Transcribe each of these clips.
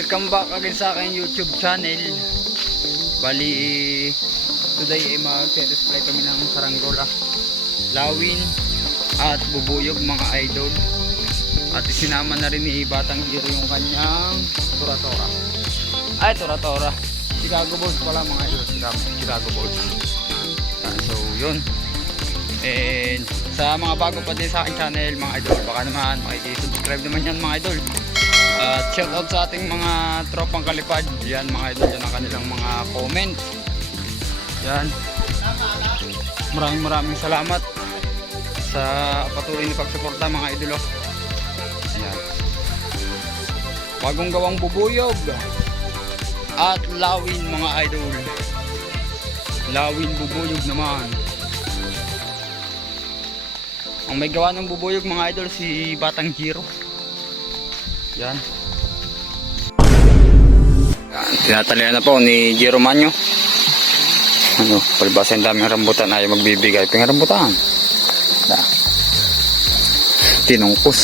Welcome back again sa aking YouTube channel. Bali, today ay mag-display kami ng saranggola. Lawin at bubuyog mga idol. At isinama na rin ni Batang Hero yung kanyang turatora. Ay, turatora. Chicago Bulls pala mga idol. Chicago, Bulls. Yan, so, yun. And sa mga bago pa din sa aking channel, mga idol, baka naman makikisubscribe naman yan mga idol. At shout out sa ating mga tropang kalipad. Yan mga idol, yan ang kanilang mga comment. Yan. Maraming maraming salamat sa patuloy na pagsuporta mga idol. oh. Yan. Bagong gawang bubuyog at lawin mga idol. Lawin bubuyog naman. Ang may gawa ng bubuyog mga idol si Batang Hero. Yan. Yan. Tinatalian na po ni Jero Manyo. Ano, palibasa yung daming rambutan ay magbibigay. Pingarambutan. Da. Tinungkos.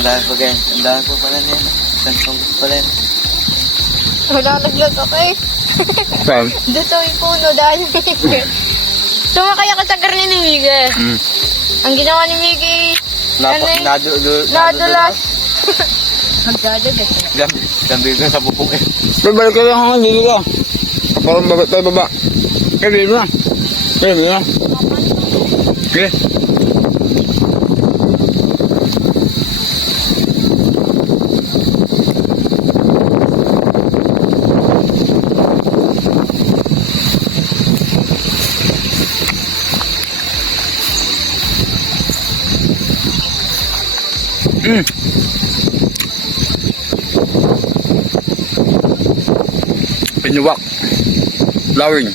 Ang dami pa guys. Ang dami pa pala na yan. Isang tungkol pala yan. Wala naglag ako eh. Saan? Dito yung puno dahil Tumakay ako sa garni ni Miguel. Mm. Ang ginawa ni Miguel, ano eh, Nadu, du, nadulas. Nagdadagas. Gambi, gambi ko sa bubong eh. Babalik ka lang ako, hindi ka. Parang baba tayo baba. Kaya na. Kaya na. Okay. Pinuwak. Lawing.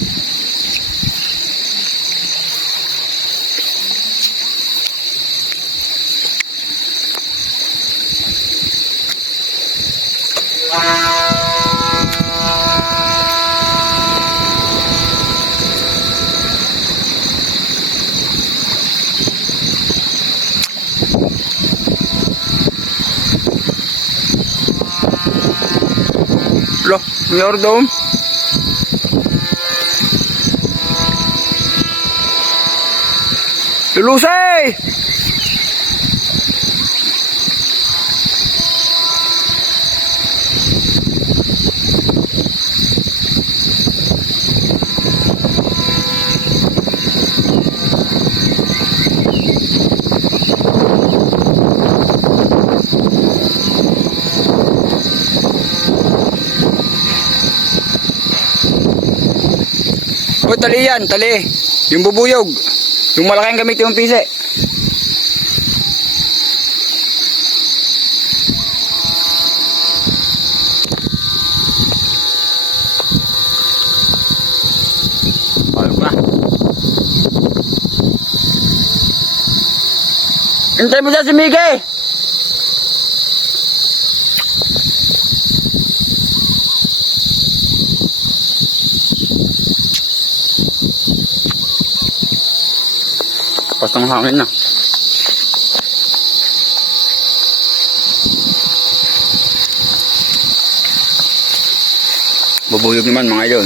Lo, may ordo. Lulusay! O, tali yan, tali. Yung bubuyog. Yung malaking gamit yung pise. Ayun na. Hintay mo dyan si Miggy! Pasang hangin na. Bubuyog naman mga idol.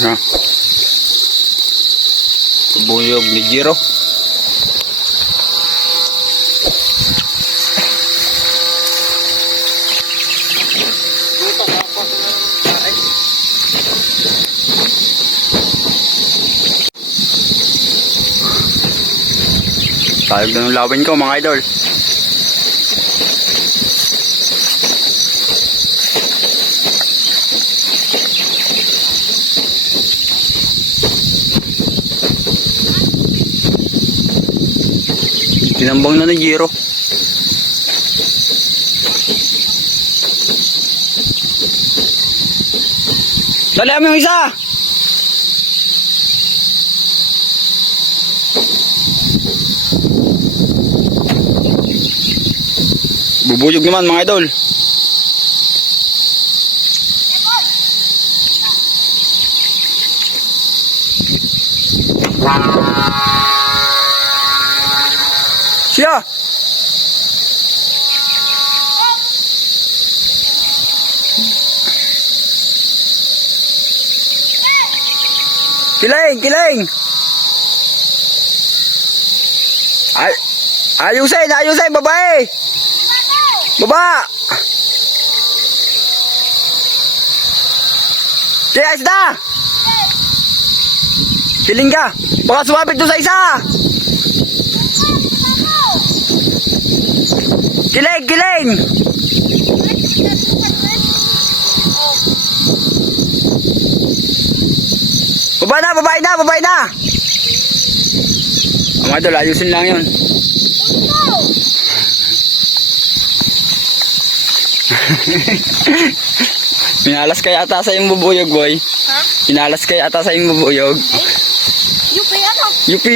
Na. Buyog ni Jiro. Na ng lawin ko mga idol. Tinambang na ni Jiro. Dali mo isa! Bubuyog naman mga idol. Siya! Kiling! Kiling! Ay, ayusin! Ayusin! Babae! Baba! Kaya isda! Kiling ka! Baka sumabit doon sa isa! Kiling! Kiling! Baba na! Babae na! Babae na! Mga idol, ayusin lang yun. Pinalas kaya ata sa yung bubuyog, boy. Ha? Pinalas kaya ata sa yung bubuyog. Yung pa ano? UP?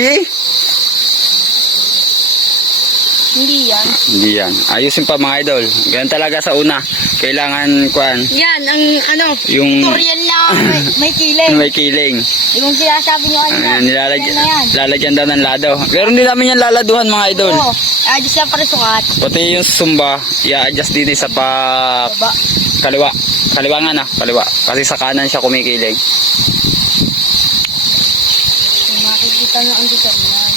Hindi yan. Hindi yan. Ayusin pa mga idol. Ganyan talaga sa una. Kailangan, kwan, Yan, ang ano, yung tutorial na may, may kilay. may kiling. Yung sinasabi nyo kanina. Ayan, nilalagyan, yan na yan. lalagyan daw ng lado. Pero hindi namin yan laladuhan mga idol. Oo. Di siya pare sukat. Pati yung sumba, i-adjust din sa pa Baba. kaliwa. Kaliwa nga na, kaliwa. Kasi sa kanan siya kumikiling. Makikita nyo ang dito. Yan.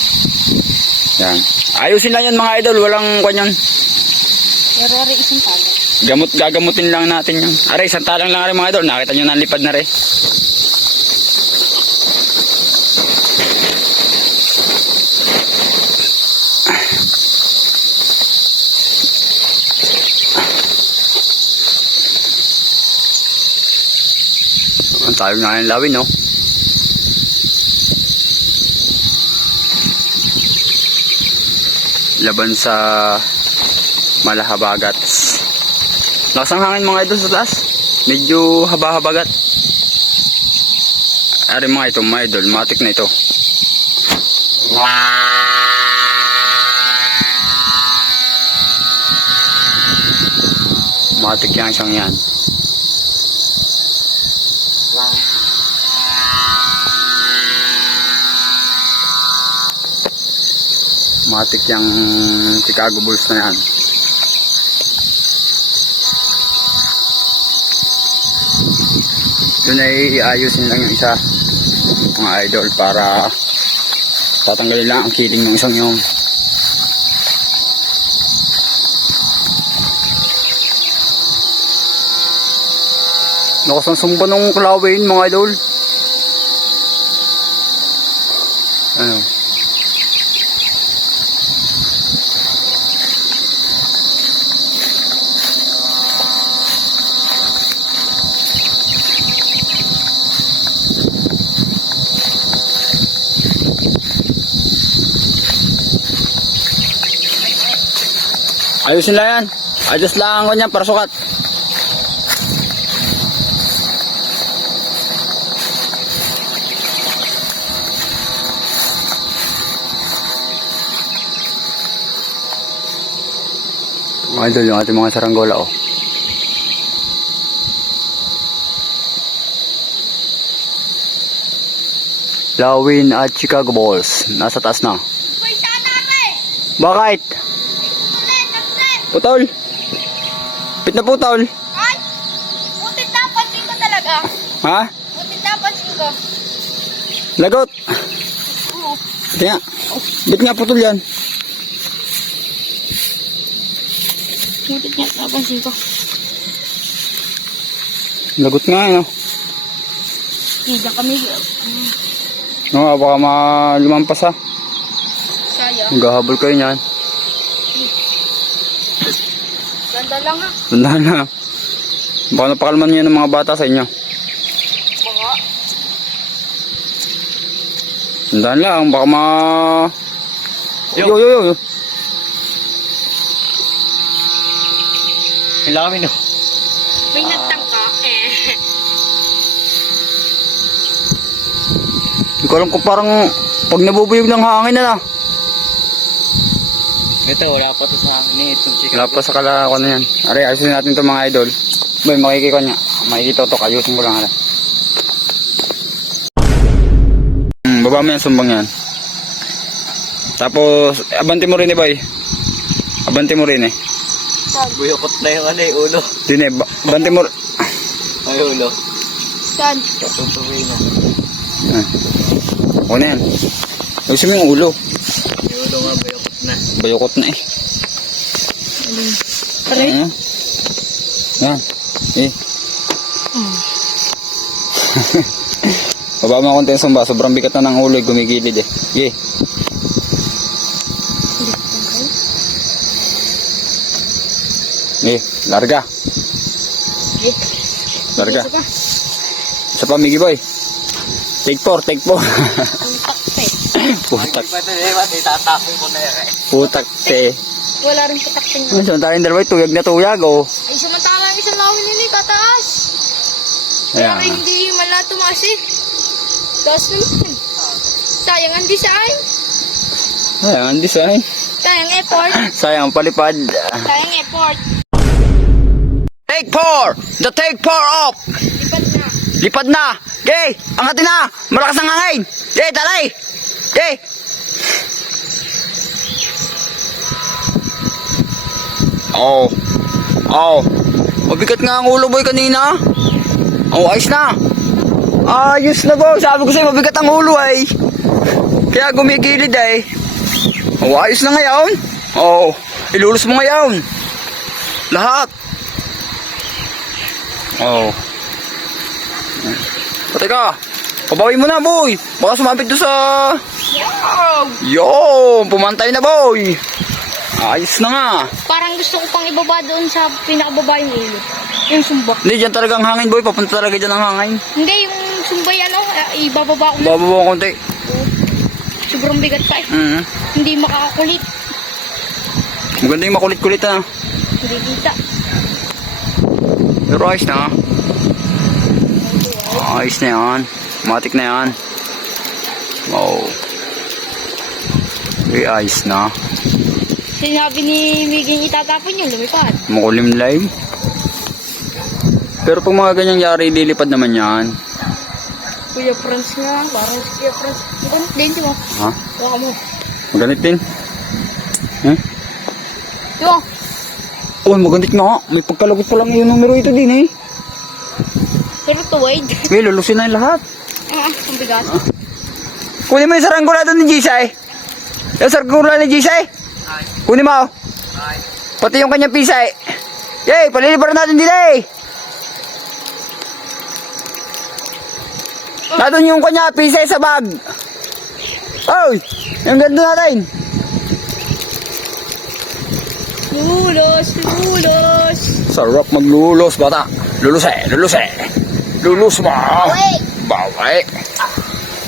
Yan. Ayusin lang yan mga idol, walang kwan yan. Pero ari isang talo. Gamot, gagamutin lang natin yun. Aray, isang talang lang rin mga idol. Nakita nyo na lipad na rin. Ang tayo na yung lawin, no? Laban sa Malahabagat. Lakas ang hangin mga idol sa taas. Medyo haba-habagat. Ari mga ito, mga idol, matik na ito. Matik yan siyang yan. Matik yung Chicago Bulls na yan. Yun ay iayusin lang yung isa mga idol para tatanggalin lang ang kiling ng isang yung Nakasansong ba nung kulawin mga idol? Ayusin lang yan. Adjust lang ako niya para sukat. Mga idol, yung ating mga saranggola, oh. Lawin at Chicago Bulls. Nasa taas na. Bakit? Putol. Pit na putol. Ay, utit na pansin ko talaga. Ha? Utit na pansin ko. Lagot. Oo. Ito nga. Nga putol yan. Utit nga napansin ko. Lagot nga, ano. Hindi kami. No, baka malumampas ha. saya. Maghahabol kayo niyan. Ganda lang ah. Tandaan na. Baka napakalman niyo ng mga bata sa inyo. Baka. Tandaan lang, baka ma... Yo. Yo, yo, yo. yo. Kailangan no. May nagtangka. Eh. Hindi ko alam kung parang pag nabubuyog ng hangin na na. Ito, wala pa to sa akin eh. Itong chicken. Wala pa sa kala ko na yan. Aray, ayusin natin itong mga idol. Boy, makikiko niya. Makikitotok, ayusin ko lang. Aray. Hmm, baba mo yan, sumbang yan. Tapos, abante mo rin eh, boy. Abante mo rin eh. Buyokot na yung ano eh, ulo. Din eh, ba- abante mo. Ay, ulo. Saan? Tutuloy na. Ah. Na yan. Ayusin mo yung ulo. Yung ulo nga, buyokot na. Bayukot na eh. Alin? Ano Alin? Ayan. Ayan. Eh. Mm. Baba mo akong tensyon ba? Sobrang bigat na ng ulo. Eh. Gumigilid eh. Ye. Eh, larga. Eh. Larga. Isa pa, Miggy boy. Take 4, take 4. Putak, eh, na eh. putak te. Wala rin patakting Ano, samantalang dalawa, tuyag na tuyag, oh. Ay, samantala ang isang lawin nila eh, kataas. Ayan. Kaya hindi mala tumaas eh. Taas naman. Sayang ang design. Ayan, ang design. Sayang effort. Sayang, palipad. Sayang effort. Take four! The take four off! Lipat na. Lipad na! Gay! Angatin na! Malakas ang hangin! Gay, talay! Gay! Oh. Oh. Mabigat nga ang ulo boy kanina. Oh, ayos na. Ayos na boy. Sabi ko sa'yo, mabigat ang ulo ay. Kaya gumigilid ay. Oh, ayos na ngayon. Oh, ilulus mo ngayon. Lahat. Oh. O teka, pabawin mo na boy. Baka sumapit doon sa... Wow! Yo, pumantay na boy. Ayos na nga. Parang gusto ko pang ibaba doon sa pinakababa yung ulo. Yung sumba. Hindi, dyan talaga ang hangin boy. Papunta talaga dyan ang hangin. Hindi, yung sumba yan oh. eh, Ibababa ko na. Bababa ko konti. Sobrang bigat pa eh. Mm. Hindi makakakulit. Maganda yung makulit-kulit ah. Hindi kita. Pero ayos na. Ayos na yan. Matik na yan. Wow. Eh, ayos na. Sinabi ni Miging itatapon yun, lumipad. Makulim live. Pero pag mga ganyang yari, lilipad naman yan. Kuya Franz nga, parang si Kuya Franz. Ang ganit din, di ba? Ha? Baka mo. Maganit din. Eh? Di ba? Oh, maganit nga. May pagkalagot pa lang yung numero ito din eh. Pero tuwid. Eh, lulusin na yung lahat. Ah, ang bigat. Kunin mo yung saranggola doon ni Jisay. Yung saranggola ni Jisay. Kunin mo. Pati yung kanyang pisay. Yay, palilibar natin din eh. Nandun yung kanya, pisay sa bag. Oy, yung ganda natin. Lulos, lulos. Sarap maglulos, bata. Luluse, luluse. Lulus mo. Wait. Baway.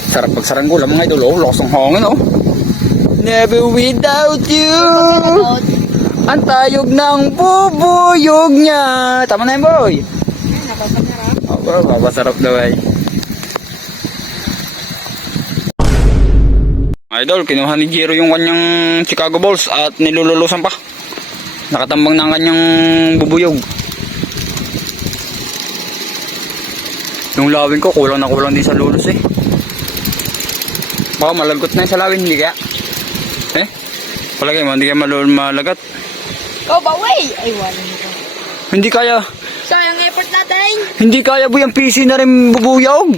Sarap magsaranggola mga idol. Oh, lakas ng hangin oh. Never without you. Ang tayog ng bubuyog niya. Tama na yun, boy. Oh, papasarap daw ay. Idol, kinuha ni Jiro yung kanyang Chicago Bulls at nilululusan pa. Nakatambang na ang kanyang bubuyog. Yung lawin ko, kulang na kulang din sa lulos eh. Baka malagot na yung sa lawin, hindi kaya? Eh? Palagay mo, hindi kaya malul malagat. Go ba, way? Ay, wala nito. Hindi kaya, Sayang effort natin. hindi kaya bu yung PC na rin bubuyog.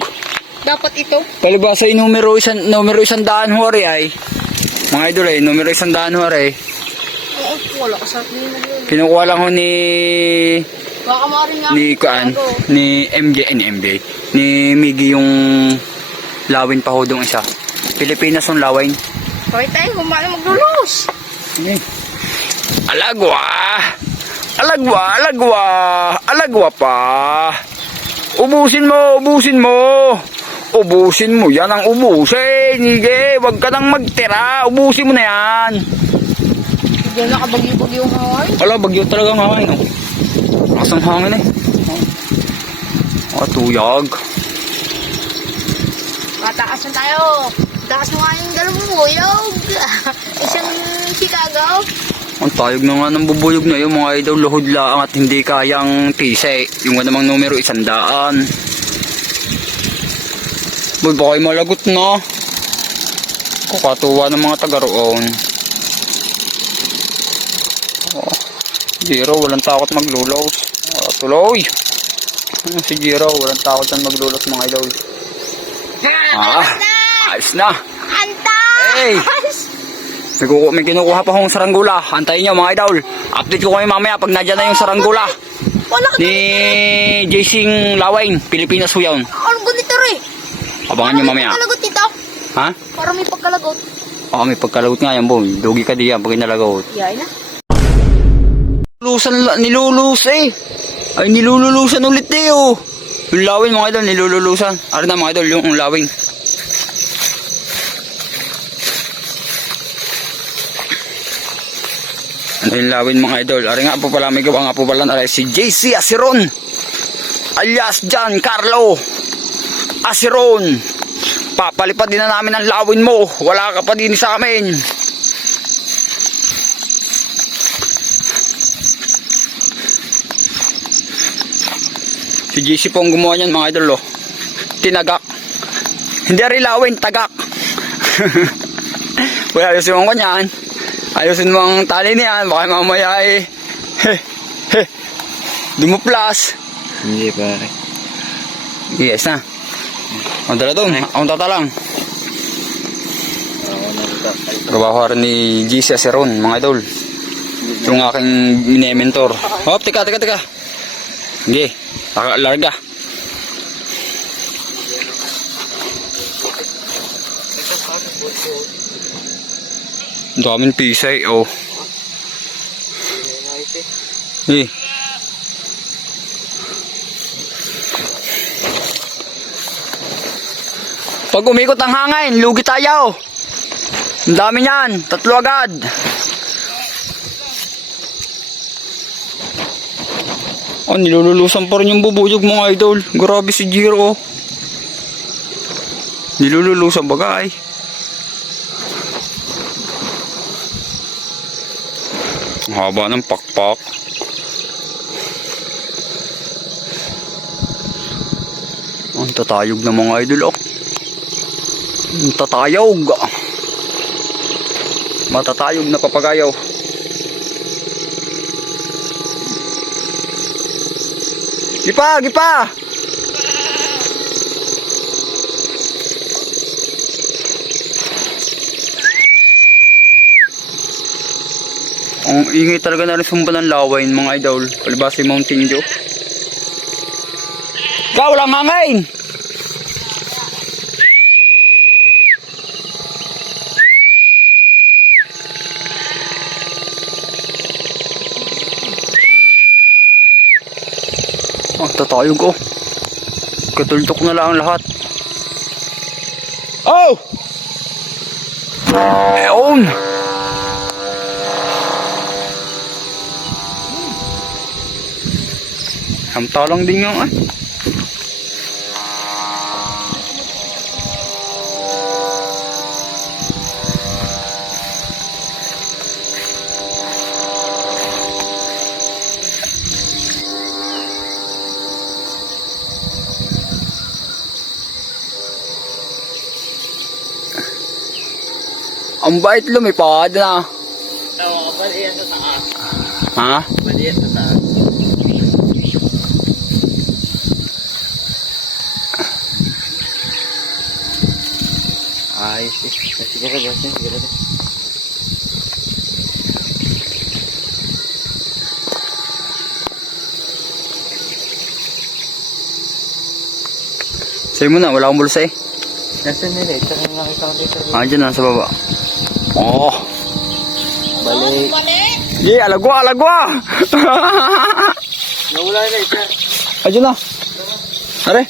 Dapat ito. Palibasa yung numero isang, numero isang daan huwari ay. Mga idol ay, numero isang daan huwari. Oo, wala ka sa akin. Kinukuha lang ho ni. Ni Kuan, ni MJ, eh, ni MJ, ni Miggy yung lawin pa ho doon isa. Pilipinas yung lawin. Hoy tayo, kung paano maglulos. Alagwa! Alagwa, alagwa, alagwa pa. Ubusin mo, ubusin mo. Ubusin mo, yan ang ubusin. Sige, wag ka nang magtira. Ubusin mo na yan. Hindi na nakabagi-bagi yung haway. Wala, bagyo talaga ang hangin. Lakas ang hangin eh. Oh, tuyag. Mataas na tayo. Taas mo nga yung buyog. Isang Chicago. Ang tayog na nga ng bubuyog na yung mga idol luhod lang at hindi kayang tise. Yung nga namang numero isandaan. Boy, baka kayo malagot na. Kukatuwa ng mga taga roon. Oh, Jiro, walang takot maglulos. Ah, tuloy. Ano si Jiro, walang takot na maglulos mga idol. Ah, ayos na. Anta! Hey! May, kuku- may kinukuha pa akong saranggula. Antayin nyo mga idol. Update ko kayo mamaya pag nadyan na yung saranggula. Ni Jacing Lawain, Pilipinas po yun. Anong ganito rin? Abangan nyo mamaya. Pagkalagot dito. Ha? Parang may pagkalagot. Oo, may pagkalagot nga yan, boy. Dugi ka diyan pag inalagot. Yay na. Lulusan, la- nilulus eh. Ay, nilululusan ulit eh, oh. Yung lawin mga idol, nilululusan. Ano na mga idol, yung lawin. Ano yung lawin mga idol? Ari nga po pala, may gawa nga po pala na si JC Asiron. Alias John Carlo Asiron. Papalipad din na namin ang lawin mo. Wala ka pa din sa amin. Si JC po ang gumawa niyan mga idol oh. Tinagak. Hindi rin lawin, tagak. Wala ayusin mo ko niyan. Ayusin mo ang tali niyan. Baka mamaya eh. Heh, heh. Dumuplas. Hindi pare. Yes na. Ang dala doon. Ang tata lang. Ako na ito. Trabaho rin ni JC Aceron mga idol. Yung aking mini-mentor. Hop, tika, tika, tika. Hindi. Taka, larga. Ang daming pisay, oh. Eh. Pag umikot ang hangin, lugi tayo. Ang dami niyan, tatlo agad. Oh, nilululusan pa rin yung bubuyog mga idol. Grabe si Jiro. oh. Nilululusan bagay. Ang haba ng pakpak. Ang tatayog ng mga idol oh. Ang tatayog. Matatayog na papagayaw. Gipa, gipa. Ang ingay talaga na rin sumba ng lawain mga idol. Palibasa yung Mountain Dew. Ikaw, walang hangin! Tatayog oh. Katultok na lang ang lahat. Oh! Ayun! Hamtalang din yung ah. Ang bait lumipad na. Oo, baliyan sa taas. Ha? Baliyan sa taas. Ayos eh. Siguro ba siya? Siguro ba? Sa'yo mo na, wala akong bulsa eh. Nasa nila, ito ang nakita ko dito. Ah, dyan na, sa baba. Oh! Balik. Balik! Yay, alagwa, alagwa! Nawala na ito. Ayun na. Are.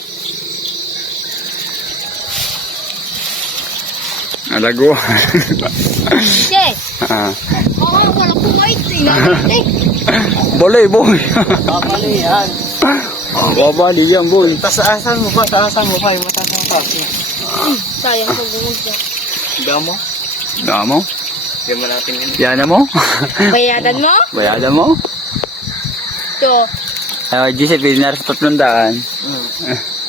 Alagwa. Che! ah. Oo, wala ko white. Eh, Boleh, boy. Babali yan. Babali yan, boy. Tasaasan mo pa, taasan mo pa. Yung mataas ang taas. Sayang sa bungod Gamo. Gamo? Hindi mo natin yun. Yan mo? Bayadan mo? Bayadan mo? Ito. Ay, Gise, pwede na sa tatlong daan.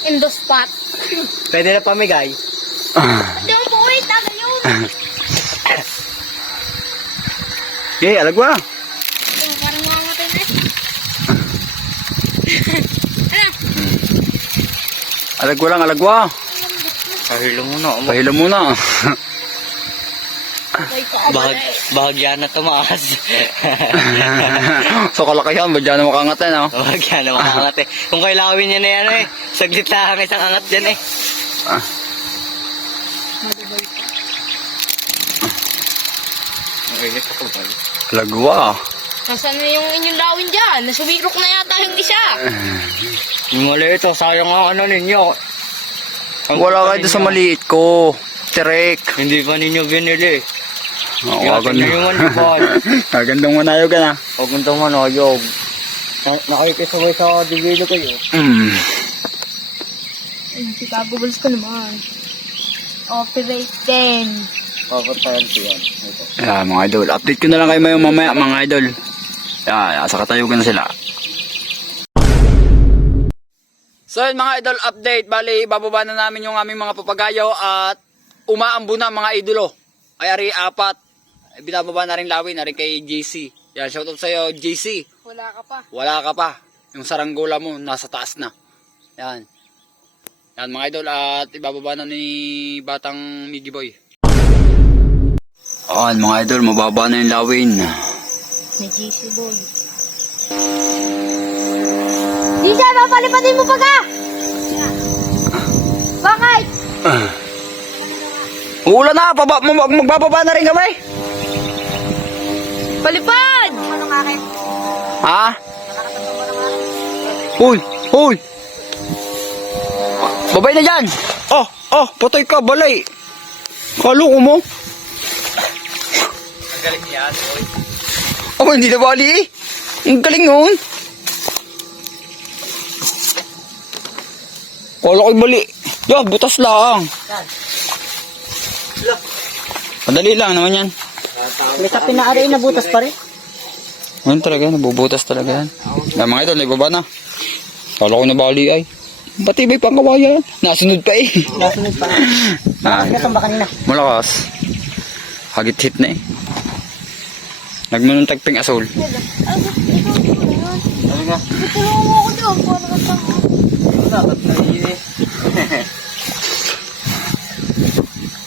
In the spot. Pwede na pamigay. Hindi mo po wait. Tagal yun. Okay, alagwa. Ito, parang mamamatay na. ano? Alagwa lang, alagwa. Pahilo mo na. Pahila muna. Bahag, bahagya na tumaas. so kalakayan, ba dyan na makangatan, no? bahagya na makangat eh. Kung kailawin niya na yan eh. Saglit lang ang isang angat dyan eh. Ba? Alagwa. Nasaan na yung inyong lawin dyan? Nasumirok na yata yung isa. Yung maliit oh, sayang ang ano ninyo. Ang Wala kayo sa maliit ko. Tirek. Hindi pa ninyo binili. Oo, agad nyo yung manipal. Agandang manayo ka na. Manayog. Na- Nakikisaway sa dibilo kayo. Mm. Si Kabubuls ko naman. Operate 10. Papuntahan ko yan. Ito. Yeah, mga idol. Update ko na lang kayo mayo mamaya, mga idol. Yeah, nasa katayugan na sila. So yun mga idol, update. Bali, bababa na namin yung aming mga papagayo at umaambo na mga idolo. Ay, ari, apat. Binababa na rin lawin, na rin kay JC. Yan, shoutout sa'yo, JC. Wala ka pa. Wala ka pa. Yung saranggola mo, nasa taas na. Yan. Yan mga idol, at ibababa na ni Batang Miggy Boy. Ayan mga idol, mababa na yung lawin. May GC boy. Siya, papalipatin mo pa ka! Bakit? Uulan na, paba, mag, magbababa na rin kami. Palipad! Ano? Ha? Uy, uy. Babay na dyan. Oh, oh, patay ka, balay. Kaloko mo. Ang galing yan. Oh, hindi na bali eh. Ang galing nun. Kala ko'y bali. Yan, butas lang. Madali lang naman yan. May tapi na aray na butas pa rin. Ngayon talaga, nabubutas talaga yan. Yan mga idol, naibaba na. Kala ko na bali ay. Pati may pangkawayan. Nasunod pa eh. Nasunod pa. Ah, Nasaan ba kanina? malakas. Hagit hit na eh. Nagmanong tagping asol. Talaga. Tulungan mo ako doon. Paano ka sa... Dapat na yun eh.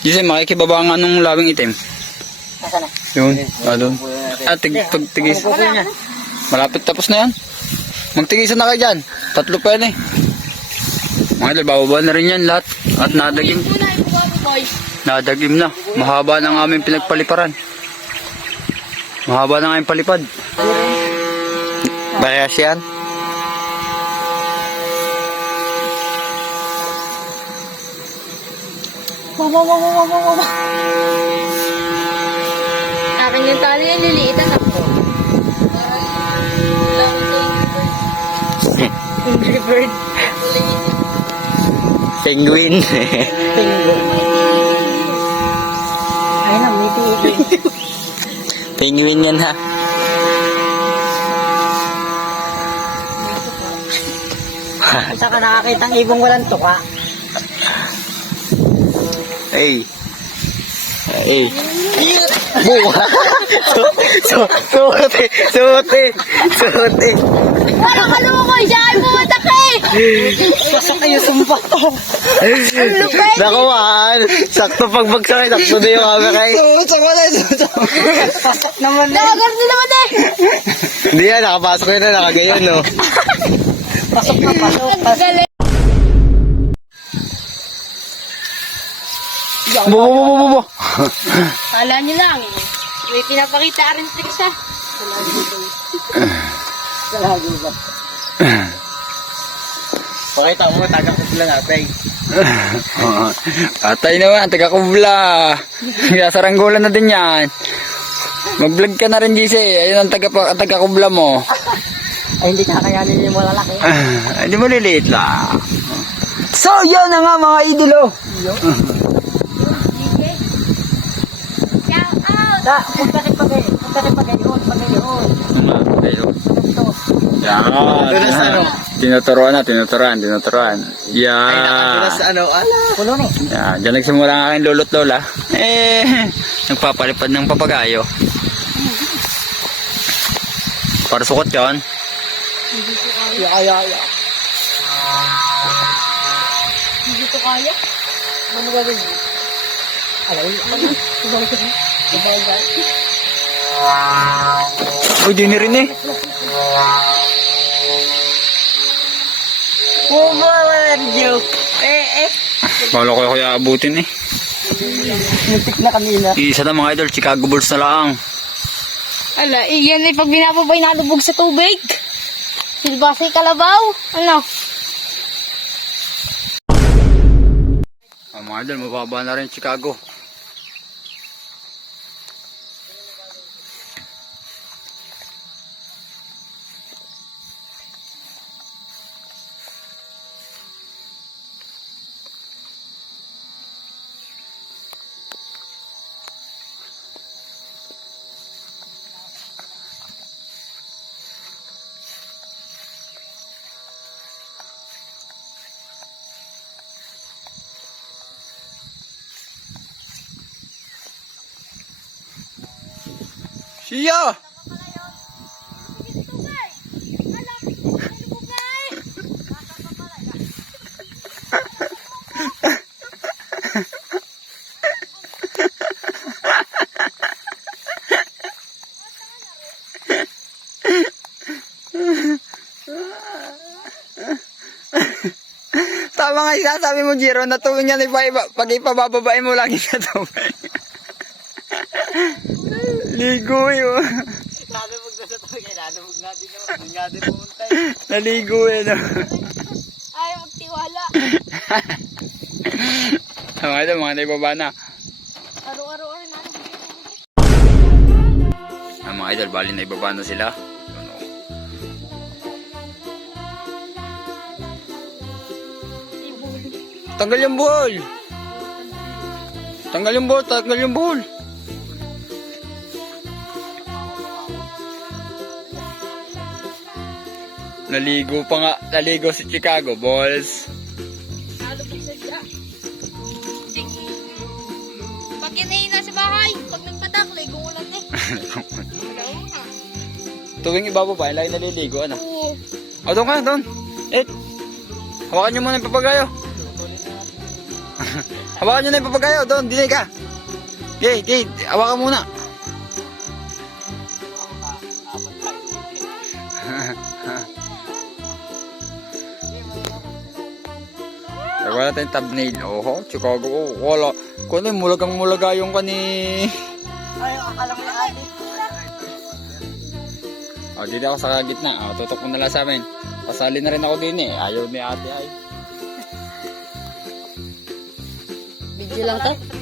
Kasi makikibaba nga nung lawing itim. Nasaan na? Yun, ah, doon. Ah, tig, tig, tigis. Malapit tapos na yan. Magtigisan na kayo dyan. Tatlo pa yan eh. Mga idol, bababa na rin yan lahat. At nadagim. Nadagim na. Mahaba na ang aming pinagpaliparan. Mahaba na nga yung palipad. Parehas yan. Wow, wow, wow, wow, wow, wow. Akin yung tali yan, liliitan ako. Angry Bird. Penguin. Tinggo. Ay na, may tingin. Penguin yan ha. Isa ka nakakita ng ibong walang tuka. Hey. Hey. Buwa. so, suote, suote, suote. Parang kaloko, siya ay pumatak eh! Pasok kayo sumpa. Ang lupit! Nakuhaan. Sakto pagbagsak ay sakto na yung camera eh. Pasok naman na. Nakagano naman eh! Hindi yan, nakapasok yun na, nakagayon no. Pasok na pasok. Ang Bo, bo, bo, bo, bo, bo. Kala nyo lang, may pinapakita rin tricks ah. Kalahagi ba? Pakita mo, tagak ko sila natin. Atay naman, taga kubla. Kaya saranggola na din yan. Mag-vlog ka na rin, GC. Ayun ang taga, taga mo. Ay, hindi kakayanin yung malalaki. Ah, Hindi mo liliit lang. So, yan na nga mga idolo. Shout out! Da, punta rin pagay. Punta rin pagay yun. Pagay yun. Mga kayo. Ito. Yan. Dulas ano? Tinuturuan na, tinuturuan, tinuturuan. Ay, Yan. nakatulas sa ano, ala. Pulo ni. Yan. Diyan nagsimula ang aking lolo't lola. Eh, nagpapalipad ng papagayo. Para sukot yun. Ya, ya, ya. Hindi ko kaya. Ano ba rin? Alay, ano? Uy, di na rin eh. Pumawan, joke. Eh, eh. Bala ko kaya abutin eh. Muntik na kanina. Isa na mga idol, Chicago Bulls na lang. Ala, iyan ay pag binababay nalubog sa tubig. Silbasay kalabaw. Ano? Ah, mga idol, mababa na rin Chicago. Siya! Tama nga yung sabi mo, Jiro, na tuwing yan iba, pag ipabababain mo lagi sa tubig. Ligo yun. Nalubog na sa tubig, nalubog na din naman. Hindi nga din pumunta Naligo no? Ayaw magtiwala. Mga ito, mga naibaba na. Araw-araw ay nalubog. Ang mga idol, bali naibaba na sila. Ano? Tanggal yung buhol! Tanggal yung buhol, tanggal yung buhol! Naligo pa nga, naligo si Chicago, balls. Nalubog na siya. Sa bahay, pag nagpatakli, gumulan eh. Wala nga. Tuwing ibababa, lagi naliligo, ano? Oo. O, doon ka, doon. Eh, hawakan nyo muna yung papagayo. hawakan nyo na yung papagayo, doon, dinay ka. Okay, okay, hawakan muna. Natin thumbnail. Oho, Chicago. Oh, wala. Kung ano yung mulagang mulaga yung kani... Ay, akala mo na Oh, dito ako sa gitna. O, tutok mo na lang sa amin. Pasali na rin ako din eh. Ayaw ni ate ay. Video lang to.